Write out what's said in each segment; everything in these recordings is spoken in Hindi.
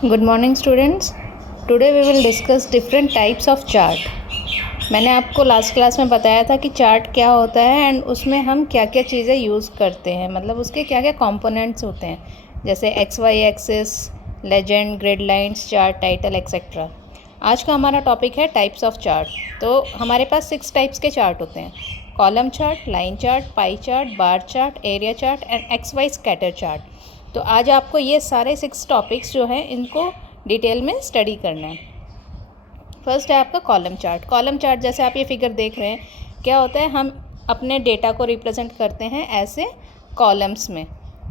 Good morning students. Today we will discuss different types of chart. मैंने आपको लास्ट क्लास में बताया था कि चार्ट क्या होता है एंड उसमें हम क्या क्या चीज़ें यूज़ करते हैं, मतलब उसके क्या क्या कंपोनेंट्स होते हैं, जैसे X Y axis, legend, grid lines, chart title etcetera. आज का हमारा टॉपिक है टाइप्स ऑफ चार्ट। तो हमारे पास 6 टाइप्स के चार्ट होते हैं: column chart, line chart, pie chart, bar chart, area chart and X Y scatter chart. तो आज आपको ये सारे 6 टॉपिक्स जो हैं इनको डिटेल में स्टडी करना है। फर्स्ट है आपका कॉलम चार्ट। कॉलम चार्ट जैसे आप ये फिगर देख रहे हैं, क्या होता है, हम अपने डेटा को रिप्रेजेंट करते हैं ऐसे कॉलम्स में,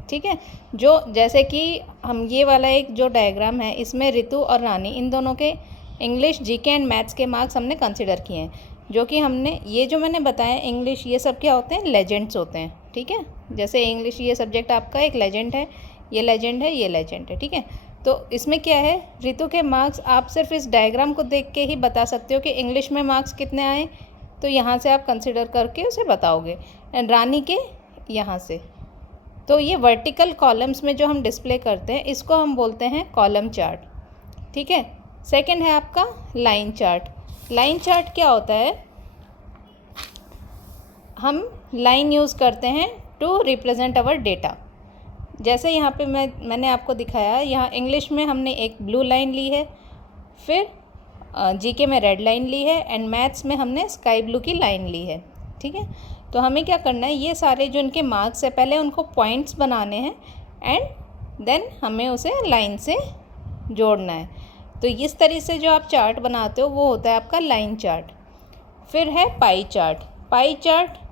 ठीक है। जो जैसे कि हम ये वाला एक जो डायग्राम है, इसमें ऋतु और रानी इन दोनों के इंग्लिश, जीके एंड मैथ्स के मार्क्स हमने कंसिडर किए हैं। जो कि हमने ये जो मैंने बताया इंग्लिश, ये सब क्या होते हैं, लेजेंड्स होते हैं, ठीक है। जैसे इंग्लिश ये सब्जेक्ट आपका एक लेजेंड है, ये लेजेंड है, ये लेजेंड है, ठीक है। तो इसमें क्या है, ऋतु के मार्क्स आप सिर्फ इस डायग्राम को देख के ही बता सकते हो कि इंग्लिश में मार्क्स कितने आए, तो यहाँ से आप कंसिडर करके उसे बताओगे। एंड रानी के यहाँ से, तो ये वर्टिकल कॉलम्स में जो हम डिस्प्ले करते हैं इसको हम बोलते हैं कॉलम चार्ट, ठीक है। सेकंड है आपका लाइन चार्ट। लाइन चार्ट क्या होता है, हम लाइन यूज़ करते हैं टू रिप्रेजेंट आवर डेटा। जैसे यहाँ पे मैंने आपको दिखाया, यहाँ इंग्लिश में हमने एक ब्लू लाइन ली है, फिर जीके में रेड लाइन ली है एंड मैथ्स में हमने स्काई ब्लू की लाइन ली है, ठीक है। तो हमें क्या करना है, ये सारे जो इनके मार्क्स है पहले उनको पॉइंट्स बनाने हैं एंड देन हमें उसे लाइन से जोड़ना है। तो इस तरह से जो आप चार्ट बनाते हो वो होता है आपका लाइन चार्ट। फिर है पाई चार्ट। पाई चार्ट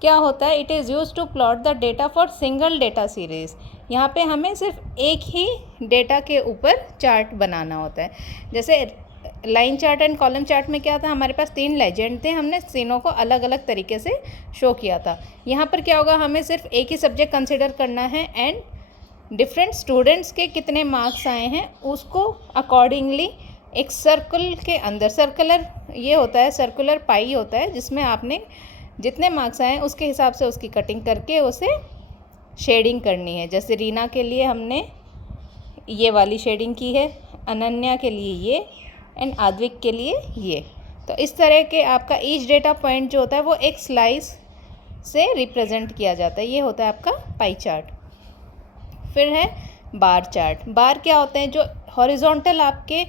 क्या होता है, it is use to plot the data for single data series. यहाँ पे हमें सिर्फ एक ही डेटा के ऊपर चार्ट बनाना होता है। जैसे line chart and column chart में क्या था, हमारे पास 3 लेजेंड थे, हमने तीनों को अलग अलग तरीके से शो किया था। यहाँ पर क्या होगा, हमें सिर्फ एक ही सब्जेक्ट कंसिडर करना है एंड डिफरेंट स्टूडेंट्स के कितने मार्क्स आए हैं उसको अकॉर्डिंगली एक सर्कल के अंदर, सर्कुलर ये होता है, सर्कुलर पाई होता है, जिसमें आपने जितने मार्क्स आए उसके हिसाब से उसकी कटिंग करके उसे शेडिंग करनी है। जैसे रीना के लिए हमने ये वाली शेडिंग की है, अनन्या के लिए ये एंड आद्विक के लिए ये। तो इस तरह के आपका ईच डेटा पॉइंट जो होता है वो एक स्लाइस से रिप्रेजेंट किया जाता है। ये होता है आपका पाई चार्ट। फिर है बार चार्ट। बार क्या होते हैं, जो हॉरिजॉन्टल आपके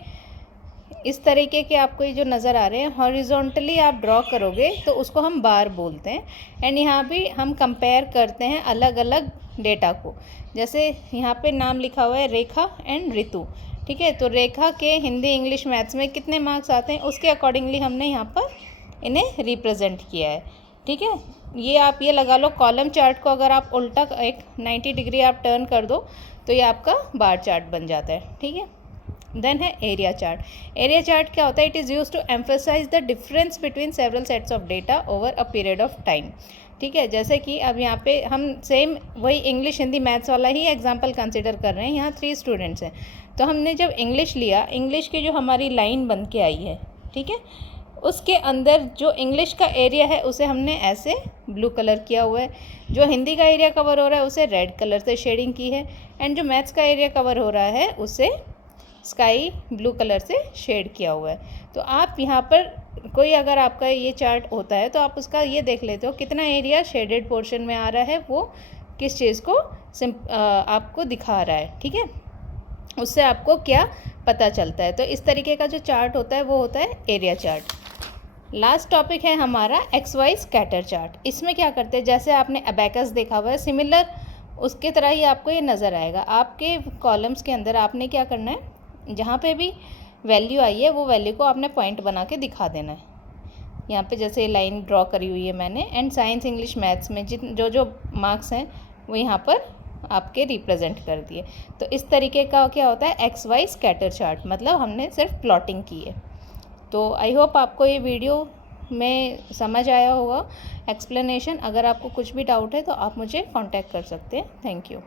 इस तरीके के आपको ये जो नज़र आ रहे हैं, हॉरिजॉन्टली आप ड्रॉ करोगे तो उसको हम बार बोलते हैं। एंड यहाँ भी हम कंपेयर करते हैं अलग अलग डेटा को। जैसे यहाँ पे नाम लिखा हुआ है रेखा एंड ऋतु, ठीक है। तो रेखा के हिंदी, इंग्लिश, मैथ्स में कितने मार्क्स आते हैं उसके अकॉर्डिंगली हमने यहाँ पर इन्हें रिप्रेजेंट किया है, ठीक है। ये आप ये लगा लो, कॉलम चार्ट को अगर आप उल्टा एक 90 डिग्री आप टर्न कर दो तो ये आपका बार चार्ट बन जाता है, ठीक है। देन है एरिया चार्ट। एरिया चार्ट क्या होता है, it is use to emphasise the difference between several sets of data over a period of time, ठीक है। जैसे कि अब यहाँ पे हम सेम वही इंग्लिश, हिंदी, मैथ्स वाला ही एग्जांपल कंसिडर कर रहे हैं। यहाँ 3 स्टूडेंट्स हैं, तो हमने जब इंग्लिश लिया, इंग्लिश की जो हमारी लाइन बन के आई है, ठीक है, उसके अंदर जो इंग्लिश का एरिया है उसे हमने ऐसे ब्लू कलर किया हुआ है, जो हिंदी का एरिया कवर हो रहा है उसे रेड कलर से शेडिंग की है एंड जो मैथ्स का एरिया कवर हो रहा है उसे स्काई ब्लू कलर से शेड किया हुआ है। तो आप यहाँ पर कोई अगर आपका ये चार्ट होता है तो आप उसका ये देख लेते हो कितना एरिया शेडेड पोर्शन में आ रहा है, वो किस चीज़ को आपको दिखा रहा है, ठीक है। उससे आपको क्या पता चलता है। तो इस तरीके का जो चार्ट होता है वो होता है एरिया चार्ट। लास्ट टॉपिक है हमारा एक्स वाई स्कैटर चार्ट। इसमें क्या करते हैं, जैसे आपने अबैकस देखा हुआ है, सिमिलर उसके तरह ही आपको ये नज़र आएगा। आपके कॉलम्स के अंदर आपने क्या करना है, जहाँ पे भी वैल्यू आई है वो वैल्यू को आपने पॉइंट बना के दिखा देना है। यहाँ पे जैसे लाइन ड्रॉ करी हुई है मैंने, एंड साइंस, इंग्लिश, मैथ्स में जो जो मार्क्स हैं वो यहाँ पर आपके रिप्रेजेंट कर दिए। तो इस तरीके का क्या होता है एक्स वाई स्कैटर चार्ट, मतलब हमने सिर्फ प्लॉटिंग की है। तो आई होप आपको ये वीडियो में समझ आया होगा एक्सप्लेनेशन। अगर आपको कुछ भी डाउट है तो आप मुझे कांटेक्ट कर सकते हैं। Thank you.